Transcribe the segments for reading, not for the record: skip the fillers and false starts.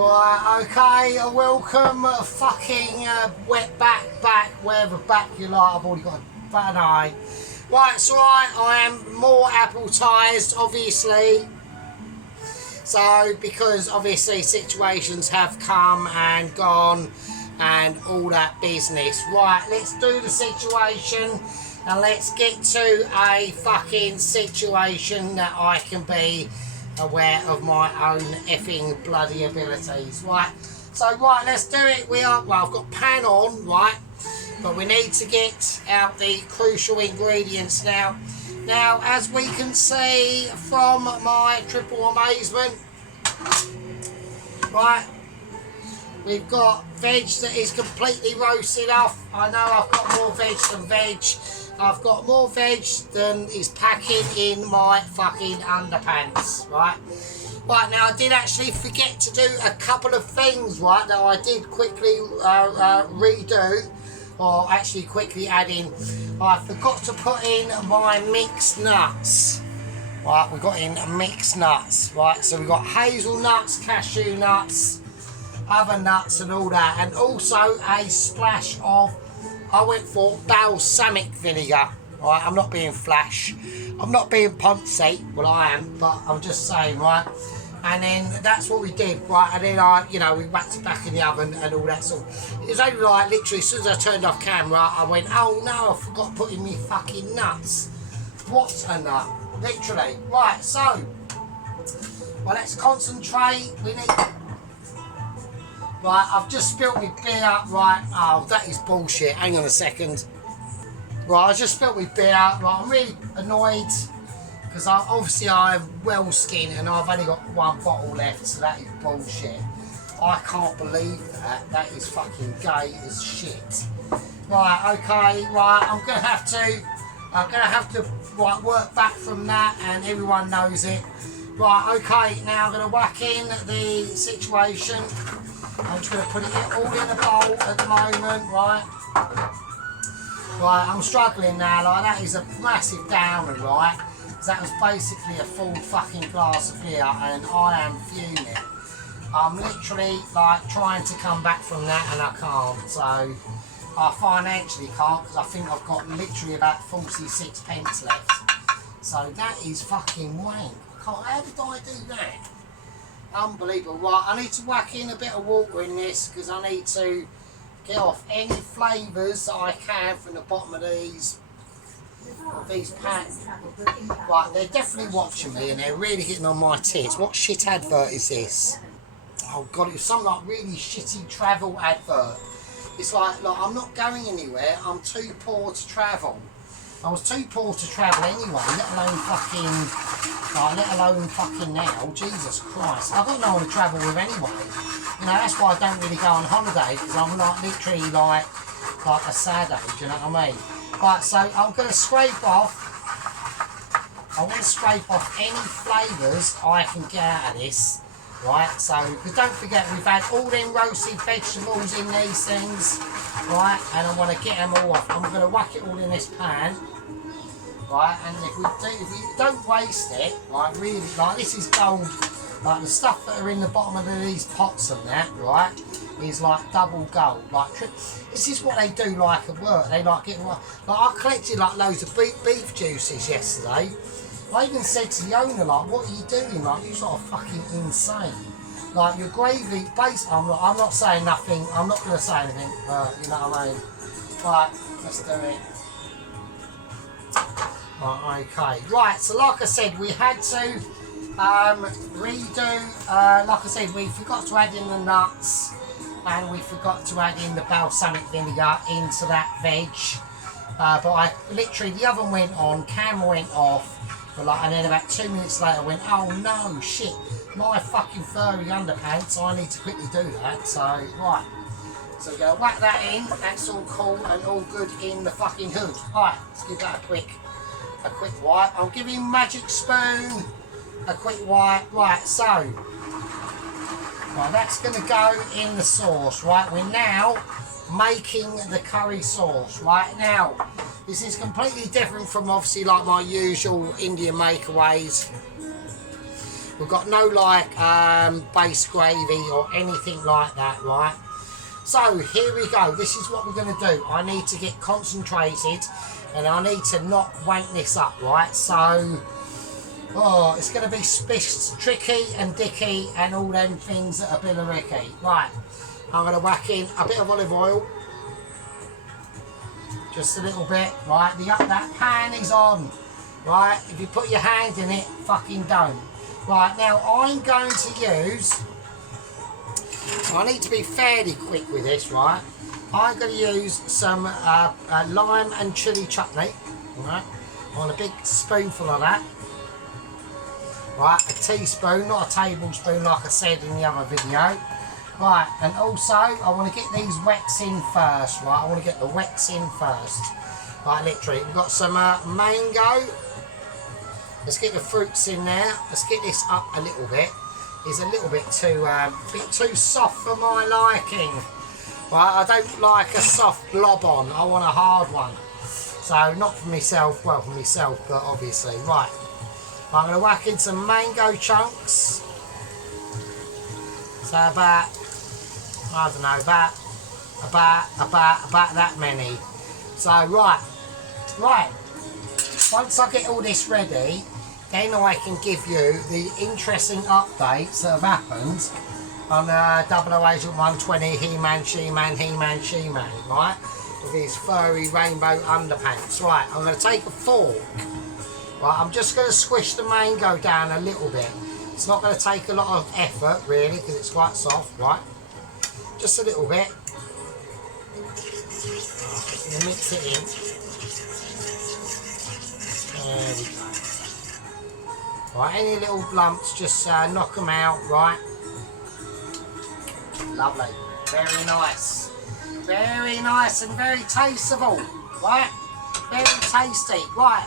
Right, okay, welcome fucking wet back, wherever back you like. I've already got a bad eye. Right, it's alright, I am more appletised, obviously. So, because obviously situations have come and gone and all that business. Right, let's do the situation and let's get to a fucking situation that I can be aware of my own effing bloody abilities. Right, so right, let's do it. Well, I've got pan on, right, but we need to get out the crucial ingredients now. Now, as we can see from my triple amazement, right, we've got veg that is completely roasted off. I know I've got more veg than veg. I've got more veg than is packing in my fucking underpants, right? Right, now I did actually forget to do a couple of things, right, that I did quickly redo, or actually quickly add in. I forgot to put in my mixed nuts. Right, we got in mixed nuts, right? So we got hazelnuts, cashew nuts, other nuts and all that, and also a splash of, I went for balsamic vinegar. Right, I'm not being flash, I'm not being poncy, well I am, but I'm just saying, right? And then that's what we did, right? And then we whacked it back in the oven and all that sort. It was only like literally as soon as I turned off camera, I went, oh no, I forgot putting me fucking nuts. What a nut, literally. Right, so, well, let's concentrate. We need. Right, I've just spilt my beer, right, oh, that is bullshit, hang on a second. Right, I just spilt my beer, right, I'm really annoyed, because obviously I'm well skinned and I've only got one bottle left, so that is bullshit. I can't believe that is fucking gay as shit. Right, okay, right, I'm going to have to right, work back from that, and everyone knows it. Right, okay, now I'm going to whack in the situation. I'm just going to put it all in a bowl at the moment, right? Right, I'm struggling now, like that is a massive downer, right? Because that was basically a full fucking glass of beer and I am fuming. I'm literally like trying to come back from that and I can't, so I financially can't because I think I've got literally about 46 pence left. So that is fucking wank. How did I do that? Unbelievable. Right, I need to whack in a bit of water in this because I need to get off any flavours that I can from the bottom of these packs. Right, they're definitely watching me and they're really getting on my tits. What shit advert is this? Oh god, it was some like really shitty travel advert. It's like I'm not going anywhere, I'm too poor to travel. I was too poor to travel anyway, let alone fucking now. Jesus Christ. I've got no one to travel with anyway. You know, that's why I don't really go on holiday, because I'm like literally like a sad age, you know what I mean? Right, so I'm going to scrape off any flavours I can get out of this. Right, so, because don't forget, we've had all them roasted vegetables in these things, right, and I want to get them all off. I'm going to whack it all in this pan, right, and if we don't waste it, right, really, like, this is gold, like, the stuff that are in the bottom of these pots and that, right, is like double gold, like, this is what they do, like, at work. They like get, like, I collected like loads of beef juices yesterday. I even said to the owner, like, what are you doing? Like, you're sort of fucking insane. Like, your gravy base. I'm not saying nothing. I'm not going to say anything. You know what I mean? Right, let's do it. Right, okay. Right, so like I said, we had to redo. Like I said, we forgot to add in the nuts, and we forgot to add in the balsamic vinegar into that veg. But I literally, the oven went on, camera went off. And then about 2 minutes later I went, oh no, shit, my fucking furry underpants, I need to quickly do that. So, right, so we're going to whack that in, that's all cool and all good in the fucking hood. Right, let's give that a quick wipe. I'm giving magic spoon a quick wipe. Right, so, right, that's going to go in the sauce. Right, we're now making the curry sauce. Right, now, this is completely different from obviously like my usual Indian makeaways. We've got no like base gravy or anything like that, right? So here we go. This is what we're going to do. I need to get concentrated and I need to not wank this up, right? So, oh, it's going to be tricky and dicky and all them things that are billericay. Right, I'm going to whack in a bit of olive oil. Just a little bit, right? That pan is on, right? If you put your hand in it, fucking don't. Right, now I'm going to use, I need to be fairly quick with this, right? I'm going to use some lime and chilli chutney, right? I want a big spoonful of that. Right, a teaspoon, not a tablespoon like I said in the other video. Right, and also I want to get these wets in first, right? I want to get the wets in first. Right, literally, we've got some mango. Let's get the fruits in there. Let's get this up a little bit. It's a little bit too soft for my liking. Right, I don't like a soft blob on. I want a hard one. So not for myself, well for myself, but obviously. Right, I'm going to whack in some mango chunks. So about, I don't know, about that many. So right. Once I get all this ready, then I can give you the interesting updates that have happened on 00 Agent 120 He-Man, She-Man, He-Man, She-Man, right? With his furry rainbow underpants. Right, I'm going to take a fork. Right, I'm just going to squish the mango down a little bit. It's not going to take a lot of effort, really, because it's quite soft, right? Just a little bit. I'm going to mix it in. There we go. Right, any little lumps, just knock them out, right? Lovely. Very nice. Very nice and very tasteable, right? Very tasty. Right,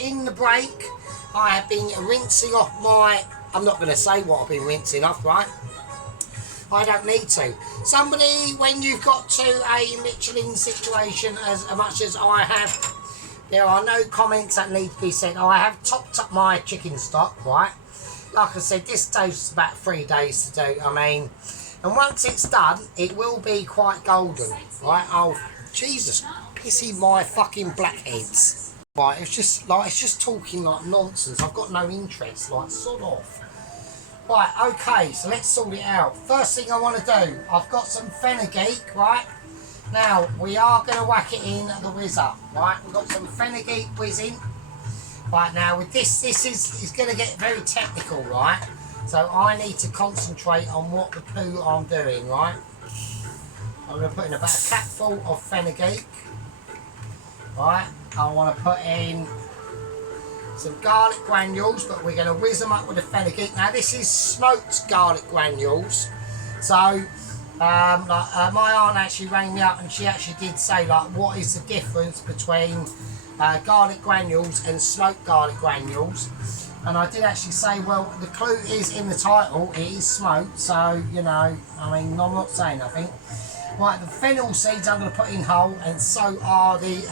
in the break, I have been rinsing off my, I'm not going to say what I've been rinsing off, right? I don't need to. Somebody, when you've got to a Michelin situation as much as I have, there are no comments that need to be said. I have topped up my chicken stock, right? Like I said, this takes about 3 days to do. I mean, and once it's done, it will be quite golden, right? Oh, Jesus, pissy my fucking blackheads. Right, it's just talking like nonsense. I've got no interest, like, sod off. Right, okay, so let's sort it out. First thing I want to do, I've got some fenugreek, right? Now, we are going to whack it in the whiz up, right? We've got some fenugreek whizzing. Right, now with this is going to get very technical, right? So I need to concentrate on what the poo I'm doing, right? I'm going to put in about a capful of fenugreek. Right, I want to put in some garlic granules, but we're going to whiz them up with the fenugreek. Now this is smoked garlic granules. So my aunt actually rang me up and she actually did say, like, what is the difference between garlic granules and smoked garlic granules? And I did actually say, well, the clue is in the title, it is smoked, so, you know, I mean, I'm not saying nothing. Right, the fennel seeds I'm going to put in whole, and so are the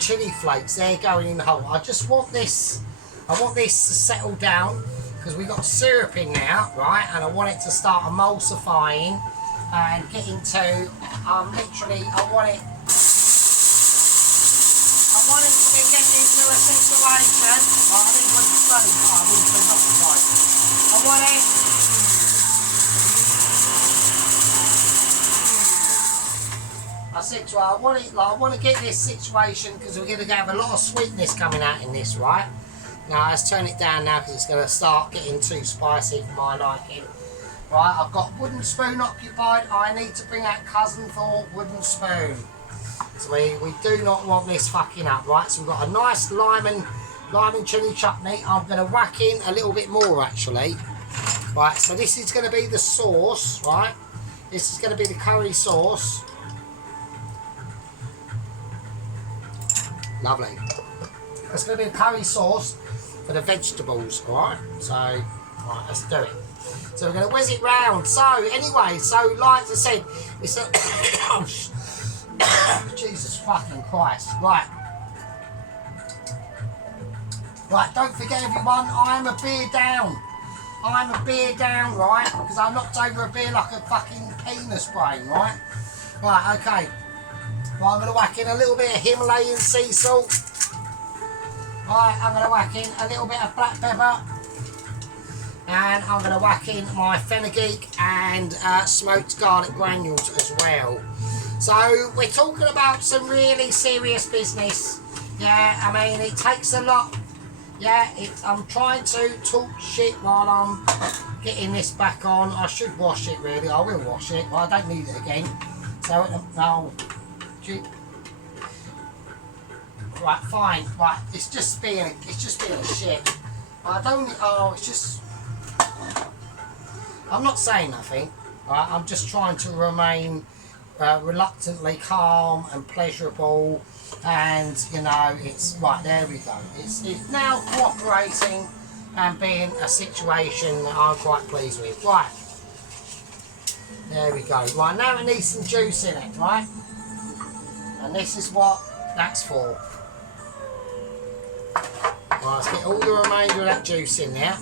chili flakes, they're going in whole. I just want this, to settle down, because we've got syrup in now, right, and I want it to start emulsifying and getting to, literally, I want it to be getting into a situation, right, I need one spoon, I want it, I said to her, I want to get this situation, because we're going to have a lot of sweetness coming out in this, right? Now let's turn it down now, because it's going to start getting too spicy for my liking. Right, I've got wooden spoon occupied. I need to bring out cousin for wooden spoon. So we do not want this fucking up, right? So we've got a nice lime and chilli chutney. I'm going to whack in a little bit more, actually. Right, so this is going to be the sauce, right? This is going to be the curry sauce. Lovely. It's going to be a curry sauce for the vegetables, alright? So, right, let's do it. So we're going to whiz it round. So, anyway, so like I said, it's a... Jesus fucking Christ. Right. Right, don't forget everyone, I am a beer down. I'm a beer down, right? Because I knocked over a beer like a fucking penis brain, right? Right, okay. Right, I'm going to whack in a little bit of Himalayan sea salt. Right, I'm going to whack in a little bit of black pepper. And I'm going to whack in my fenugreek and smoked garlic granules as well. So, we're talking about some really serious business. Yeah, I mean, it takes a lot. Yeah, I'm trying to talk shit while I'm getting this back on. I should wash it really. I will wash it, but I don't need it again. So no, right, fine. Right, it's just being a shit. I don't. Oh, it's just. I'm not saying nothing. Right, I'm just trying to remain reluctantly calm and pleasurable. And you know, it's right, there we go, it's now cooperating and being a situation that I'm quite pleased with. Right, there we go. Right, now it needs some juice in it, right, and this is what that's for. Right, let's get all the remainder of that juice in there.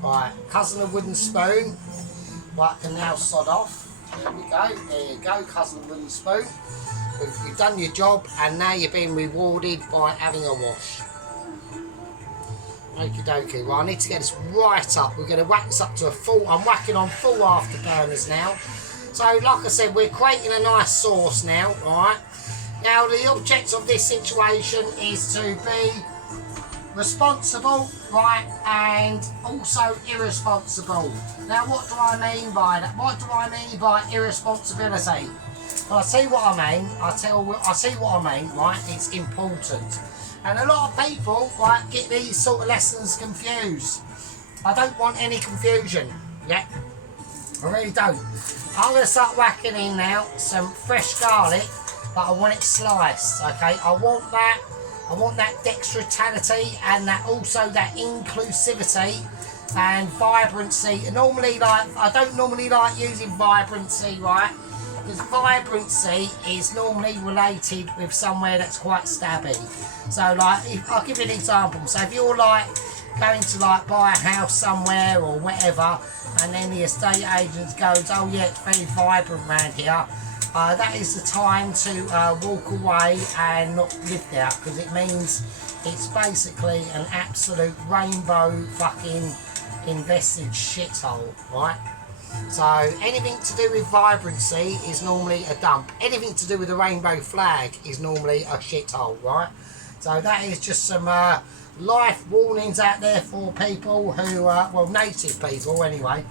Right, cousin of wooden spoon. Right, can now sod off. There we go, there you go, cousin of wooden spoon. You've done your job and now you're being rewarded by having a wash. Okie dokie. Well, I need to get this right up. We're going to whack this up to a full. I'm whacking on full afterburners now. So, like I said, we're creating a nice sauce now, right? Now, the object of this situation is to be responsible, right, and also irresponsible. Now, what do I mean by that? What do I mean by irresponsibility? Well, I see what I mean. I see what I mean, right? It's important. And a lot of people, right, get these sort of lessons confused. I don't want any confusion. Yeah, I really don't. I'm going to start whacking in now some fresh garlic, but I want it sliced, okay? I want that dexterity and that also that inclusivity and vibrancy. Normally, I don't normally like using vibrancy, right? Because vibrancy is normally related with somewhere that's quite stabby. So, I'll give you an example. So, if you're going to buy a house somewhere or whatever, and then the estate agent goes, "Oh yeah, it's very vibrant around here," that is the time to walk away and not live there, because it means it's basically an absolute rainbow fucking invested shithole, right? So anything to do with vibrancy is normally a dump. Anything to do with the rainbow flag is normally a shithole, right? So that is just some life warnings out there for people who, well, native people anyway,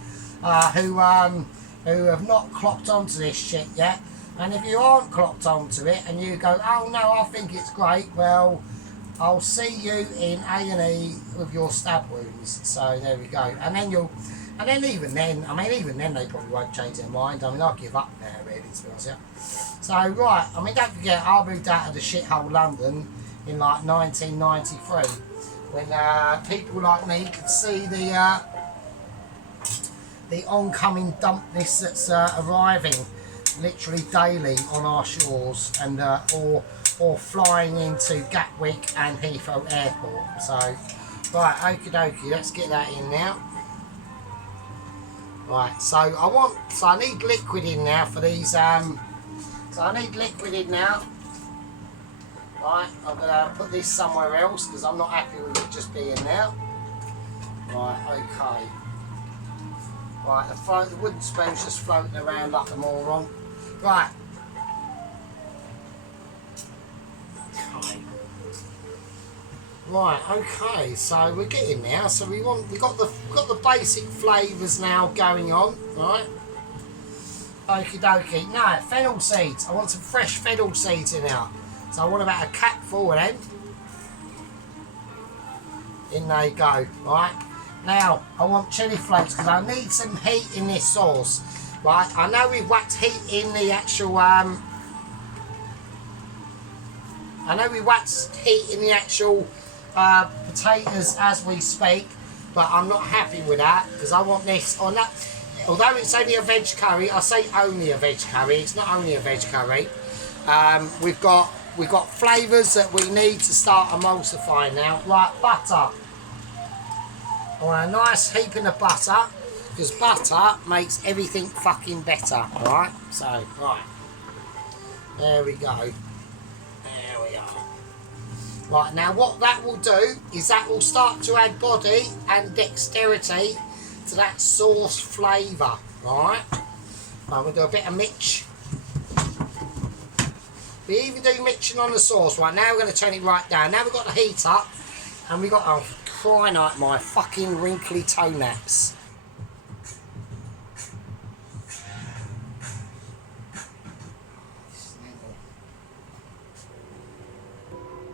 who have not clocked onto this shit yet. And if you aren't clocked onto it and you go, "Oh no, I think it's great," well, I'll see you in A&E with your stab wounds. So there we go. And then even then they probably won't change their mind. I mean, I'll give up now, really, to be honest with you. So, right, I mean, don't forget, I moved out of the shithole London in 1993, when people like me could see the oncoming dumpness that's arriving literally daily on our shores, and or flying into Gatwick and Heathrow Airport. So, right, okie dokie, let's get that in now. Right, so I need liquid in now for these. So I need liquid in now. Right, I'm gonna put this somewhere else because I'm not happy with it just being there. Right, okay. Right, the wooden spoon's just floating around like a moron. Right. Okay. Right, okay, so we're getting there. So we've got the basic flavours now going on, right? Okie dokie. Now, fennel seeds. I want some fresh fennel seeds in there. So I want about a capful of them. In they go, right? Now, I want chilli flakes because I need some heat in this sauce. Right, I know we've whacked heat in the actual potatoes as we speak, but I'm not happy with that because I want this on that. Although it's only a veg curry, I say only a veg curry, it's not only a veg curry. We've got we've got flavours that we need to start emulsifying now. Right, butter. I want a nice heaping of butter, because butter makes everything fucking better, right? So, right. There we go. There we are. Right, now what that will do is that will start to add body and dexterity to that sauce flavour, right? I'm going to do a bit of mix. We even do mixing on the sauce. Right, now we're going to turn it right down. Now we've got the heat up, and we've got, oh, crying out my fucking wrinkly toe naps.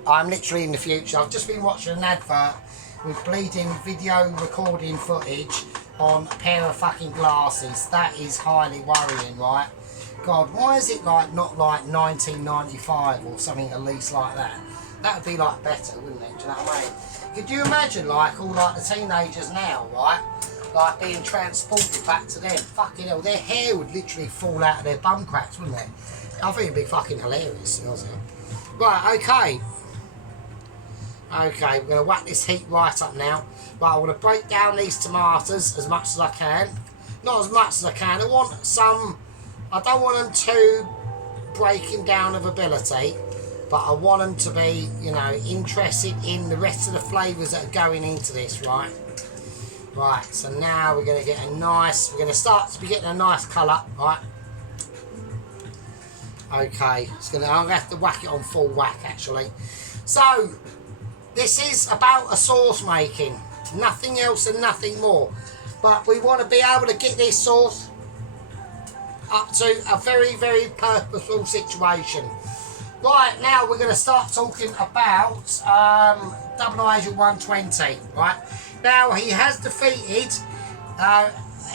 I'm literally in the future. I've just been watching an advert with bleeding video recording footage on a pair of fucking glasses. That is highly worrying, right? God, why is it like not like 1995 or something at least like that? That would be like better, wouldn't it? Do you know what I mean? Could you imagine like all like the teenagers now, right? Like being transported back to them. Fucking hell, their hair would literally fall out of their bum cracks, wouldn't it? I think it'd be fucking hilarious. Right, okay. Okay, we're going to whack this heat right up now. Right, I'm going to break down these tomatoes as much as I can. Not as much as I can. I want some... I don't want them too breaking down of ability, but I want them to be, you know, interested in the rest of the flavours that are going into this, right? Right, so now we're going to get a nice... We're going to start to be getting a nice colour, right? Okay, I'm going to have to whack it on full whack, actually. So... This is about a sauce making, nothing else and nothing more. But we want to be able to get this sauce up to a very, very purposeful situation. Right, now we're going to start talking about Double Agent 120. Right, now he has defeated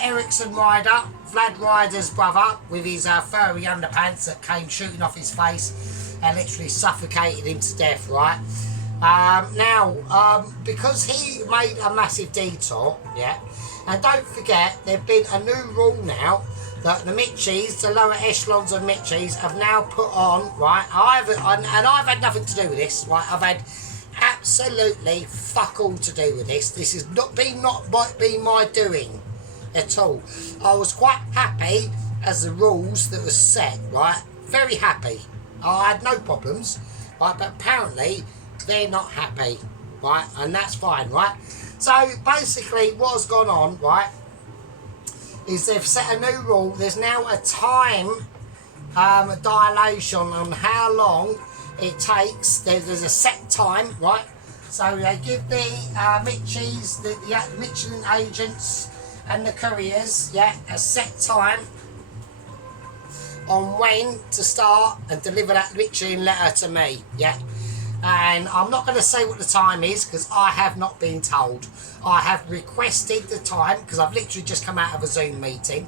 Ericsson Ryder, Vlad Ryder's brother, with his furry underpants that came shooting off his face and literally suffocated him to death, right? Because he made a massive detour, yeah, and don't forget, there's been a new rule now that the Mitchies, the lower echelons of Mitchies, have now put on, right, and I've had nothing to do with this, right, I've had absolutely fuck all to do with this. This has not been my doing at all. I was quite happy as the rules that was set, right, very happy. I had no problems, right, but apparently they're not happy, right, and that's fine, right? So basically what's gone on, right, is they've set a new rule. There's now a time dilation on how long it takes. There's a set time, right? So they give the Mitchies, the Michelin agents and the couriers, yeah, a set time on when to start and deliver that Michelin letter to me, yeah. And I'm not going to say what the time is because I have not been told. I have requested the time because I've literally just come out of a Zoom meeting,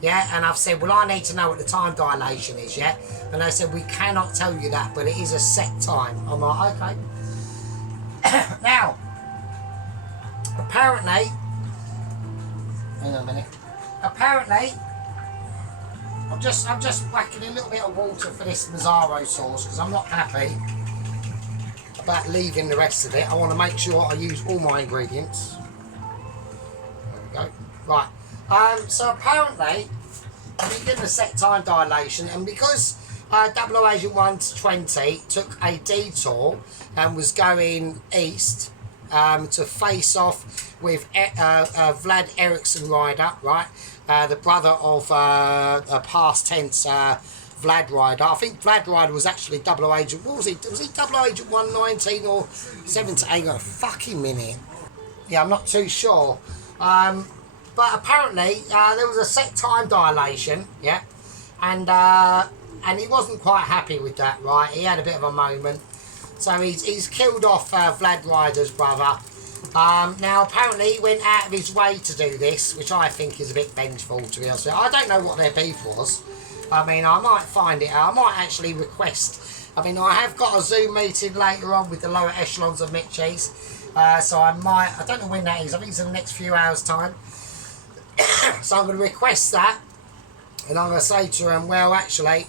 yeah, and I've said, well, I need to know what the time dilation is, yeah, and they said, we cannot tell you that, but it is a set time. I'm like, okay. Now, apparently, hang on a minute, apparently, I'm just whacking a little bit of water for this Mazzaro sauce because I'm not happy about leaving the rest of it. I want to make sure I use all my ingredients. There we go. Right. So apparently, we did a set time dilation, and because Double Agent 120 took a detour and was going east to face off with Vlad Ericsson Ryder, right? The brother of past tense Vlad Ryder. I think Vlad Ryder was actually Double Agent. What was he? Was he Double Agent 119 or 17? Hang on a fucking minute. Yeah, I'm not too sure. But apparently there was a set time dilation, yeah, and he wasn't quite happy with that, right? He had a bit of a moment, so he's killed off Vlad Ryder's brother. Now apparently he went out of his way to do this, which I think is a bit vengeful, to be honest with you. I don't know what their beef was. I mean, I might find it out. I might actually request. I mean, I have got a Zoom meeting later on with the lower echelons of Mitchies. So I might, I don't know when that is. I think it's in the next few hours' time. So I'm going to request that. And I'm going to say to them, well, actually,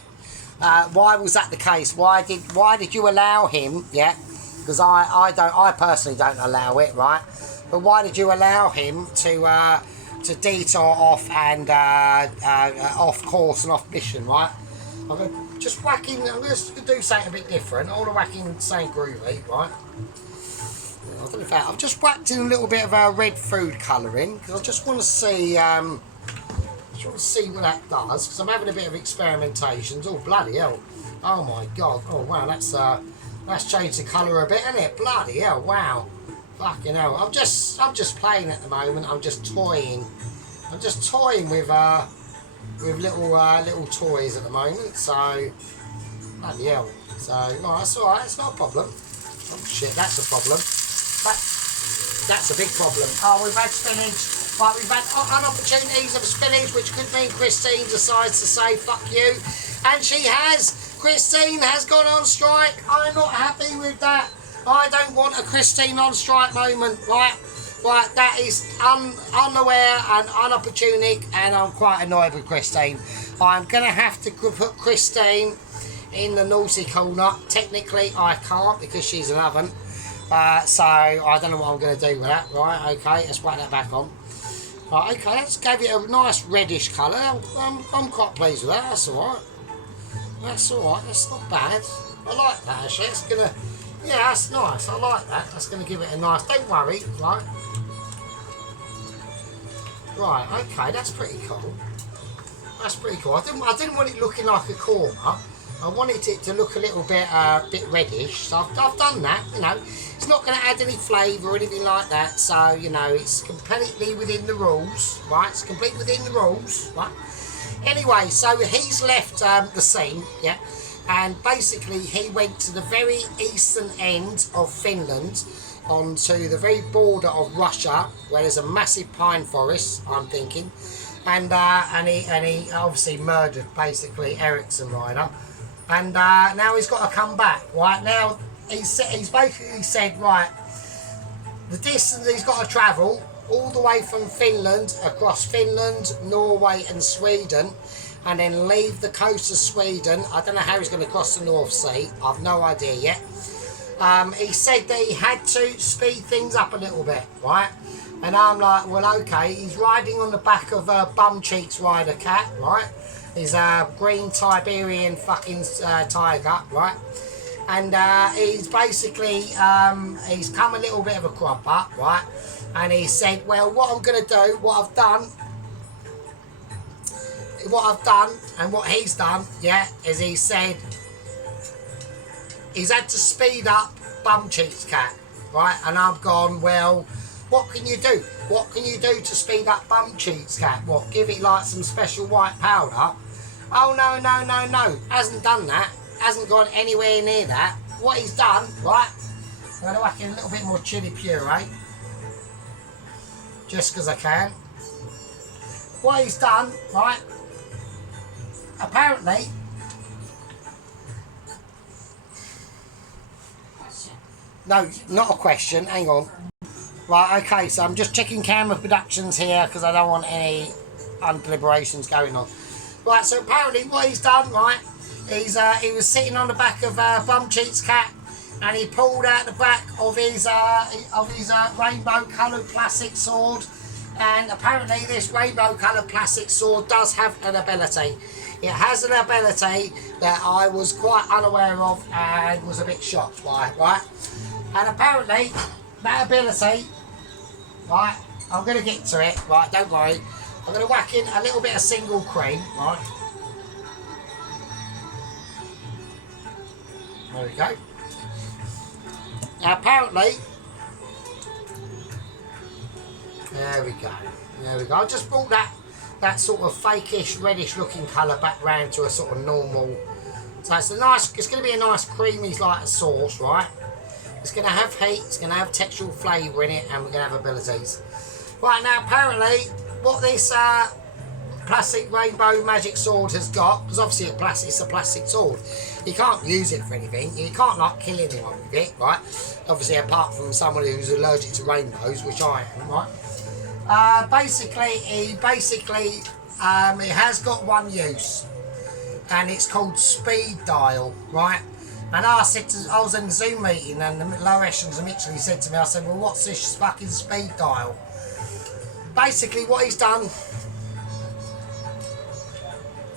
Why was that the case? Why did you allow him? Yeah, because I personally don't allow it, right? But why did you allow him to detour off and off course and off mission, right? I'm gonna just whacking. I'm gonna do something a bit different. I want to whack in the same groovy, right? I don't know if I've just whacked in a little bit of red food colouring because I just want to see. Just want to see what that does because I'm having a bit of experimentations. Oh bloody hell! Oh my god! Oh wow, that's changed the colour a bit, isn't it? Bloody hell! Wow! Fucking hell! I'm just playing at the moment. I'm just toying. I'm just toying with little toys at the moment. So bloody hell! So no, that's all right. It's not a problem. Oh shit! That's a problem. That's a big problem. Oh, we've had spinach. Right, we've had opportunities of spinach, which could mean Christine decides to say fuck you, and she has. Christine has gone on strike. I'm not happy with that. I don't want a Christine on strike moment, right? Right, that is unaware and unopportunic, and I'm quite annoyed with Christine. I'm going to have to put Christine in the naughty corner. Technically, I can't because she's an oven. So I don't know what I'm going to do with that. Right, okay, let's whack that back on. Right, okay, let's give it a nice reddish colour. I'm quite pleased with that. That's all right. That's all right. That's not bad. I like that actually. It's gonna, yeah, that's nice. I like that. That's gonna give it a nice. Don't worry, right? Right, okay, that's pretty cool. That's pretty cool. I didn't want it looking like a korma. I wanted it to look a little bit reddish. So I've done that. You know, it's not going to add any flavour or anything like that. So you know, it's completely within the rules, right? It's completely within the rules, right? Anyway, so he's left the scene, yeah, and basically he went to the very eastern end of Finland, onto the very border of Russia, where there's a massive pine forest. I'm thinking, and he obviously murdered basically Ericsson Rider. And now he's got to come back, right? Now, he's basically said, right, the distance he's got to travel, all the way from Finland, across Finland, Norway and Sweden, and then leave the coast of Sweden. I don't know how he's going to cross the North Sea. I've no idea yet. He said that he had to speed things up a little bit, right? And I'm like, well, okay, he's riding on the back of a bum cheeks rider cat, right? He's a green Tiberian fucking tiger, right? And he's basically, he's come a little bit of a crop up, right? And he said, well, what I'm going to do, what I've done, and what he's done, yeah, is he said, he's had to speed up Bum Cheeks Cat, right? And I've gone, well, what can you do? What can you do to speed up Bum Cheeks Cat? What, give it like some special white powder? Oh, no. Hasn't done that. Hasn't gone anywhere near that. What he's done, right? I'm going to whack in a little bit more chili puree. Just because I can. What he's done, right? Apparently, no, not a question. Hang on. Right, okay, so I'm just checking camera productions here because I don't want any undeliberations going on. Right, so apparently what he's done, right, he was sitting on the back of Bum Cheeks Cat, and he pulled out the back of his rainbow coloured plastic sword, and apparently this rainbow coloured plastic sword does have an ability. It has an ability that I was quite unaware of and was a bit shocked by, right? And apparently that ability, right, I'm going to get to it, right, don't worry. I'm going to whack in a little bit of single cream, right? There we go. Now apparently, there we go. I just brought that sort of fakeish, reddish looking colour back round to a sort of normal. So it's going to be a nice creamy like sauce, right? It's going to have heat, it's going to have textural flavour in it, and we're going to have abilities. Right, now apparently what this plastic rainbow magic sword has got, because obviously it's a plastic sword, you can't use it for anything, you can't like kill anyone with it, right? Obviously apart from someone who's allergic to rainbows, which I am, right? Basically, it has got one use. and it's called speed dial, right? And I was in a Zoom meeting, and the lower echelons of Mitchell, he said to me, I said, well, what's this fucking speed dial? Basically, what he's done,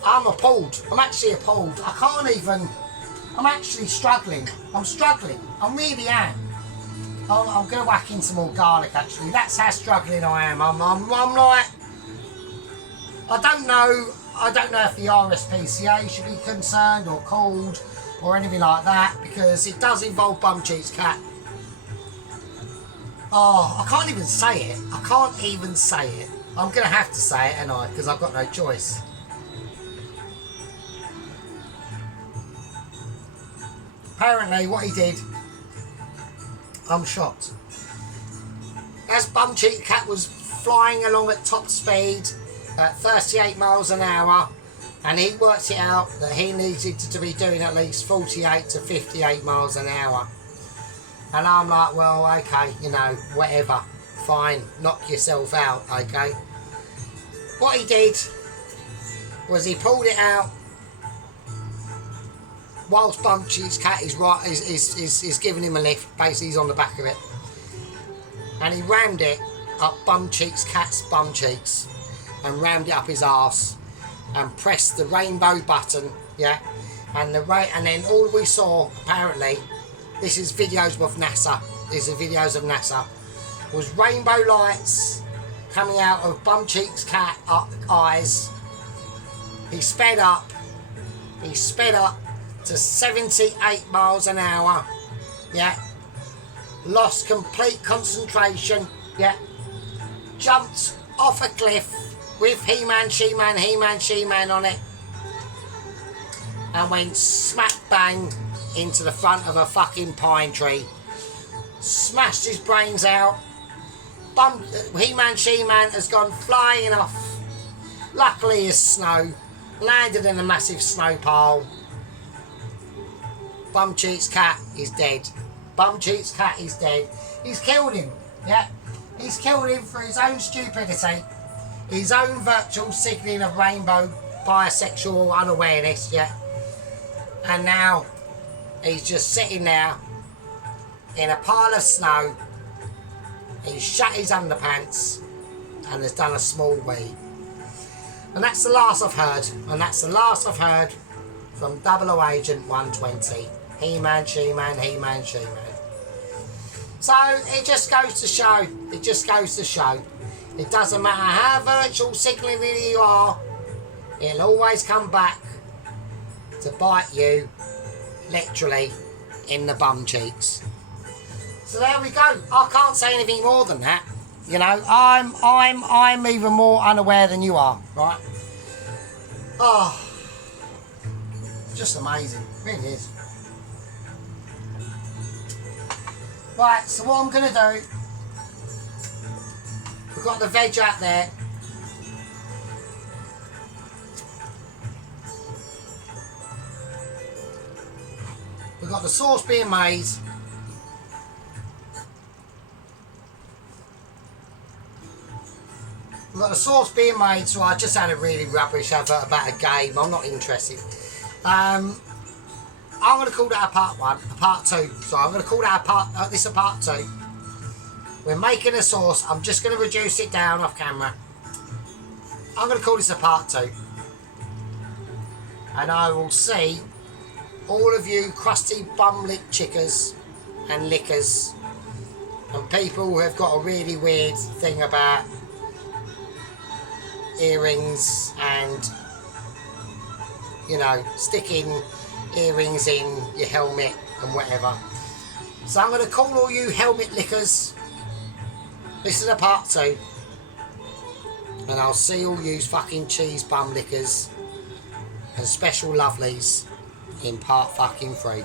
I'm appalled. I'm actually appalled. I can't even, I'm actually struggling. I'm struggling. I really am. I'm going to whack in some more garlic, actually. That's how struggling I am. I'm like, I don't know if the RSPCA should be concerned or called or anything like that, because it does involve bum cheeks cat. Oh, I can't even say it. I can't even say it. I'm going to have to say it, ain't I? Because I've got no choice. Apparently, what he did, I'm shocked. As bum cheek cat was flying along at top speed at 38 miles an hour, and he worked it out that he needed to be doing at least 48 to 58 miles an hour. And I'm like, well, okay, you know, whatever, fine, knock yourself out, okay. What he did was he pulled it out whilst bum cheeks cat is giving him a lift. Basically, he's on the back of it, and he rammed it up bum cheeks cat's bum cheeks, and rammed it up his arse, and pressed the rainbow button, yeah, and then all we saw, apparently, this is videos of NASA, was rainbow lights coming out of bum cheeks cat eyes. He sped up to 78 miles an hour, yeah, lost complete concentration, yeah, jumped off a cliff with He-Man, She-Man on it, and went smack bang into the front of a fucking pine tree. Smashed his brains out. He-Man, She-Man has gone flying off. Luckily, his snow landed in a massive snow pile. Bum cheeks cat is dead. Bum cheeks cat is dead. He's killed him, yeah. He's killed him for his own stupidity, his own virtual signaling of rainbow bisexual unawareness, yeah. And now he's just sitting there in a pile of snow. He's shut his underpants and has done a small wee. And that's the last I've heard. And that's the last I've heard from 00 Agent 120. He-Man, She-Man, He-Man, She-Man. So it just goes to show. It just goes to show. It doesn't matter how virtual signalling you are, it'll always come back to bite you, literally, in the bum cheeks. So there we go. I can't say anything more than that. You know, I'm even more unaware than you are, right? Oh, just amazing. It really is. Right, so what I'm going to do, we've got the veg out there. We've got the sauce being made. We've got the sauce being made, so I just had a really rubbish advert about a game. I'm not interested. I'm going to call that a part one, a part two. So I'm going to call that a part two. We're making a sauce. I'm just going to reduce it down off camera. I'm going to call this a part two. And I will see all of you crusty bum-licked chickers and lickers and people who have got a really weird thing about earrings and, you know, sticking earrings in your helmet and whatever. So I'm going to call all you helmet lickers. This is a part two. And I'll see all you fucking cheese bum lickers and special lovelies in part fucking three.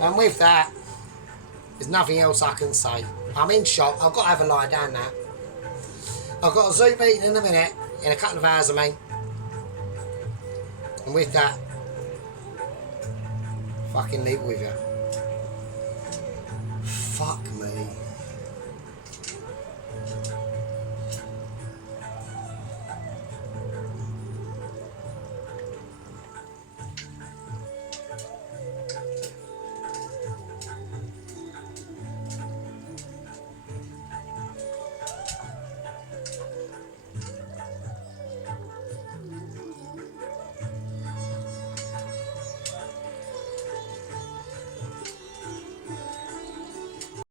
And with that, there's nothing else I can say. I'm in shock. I've got to have a lie down now. I've got a Zoom meeting in a minute, in a couple of hours, I mean. And with that, fucking leave it with you. Fuck me.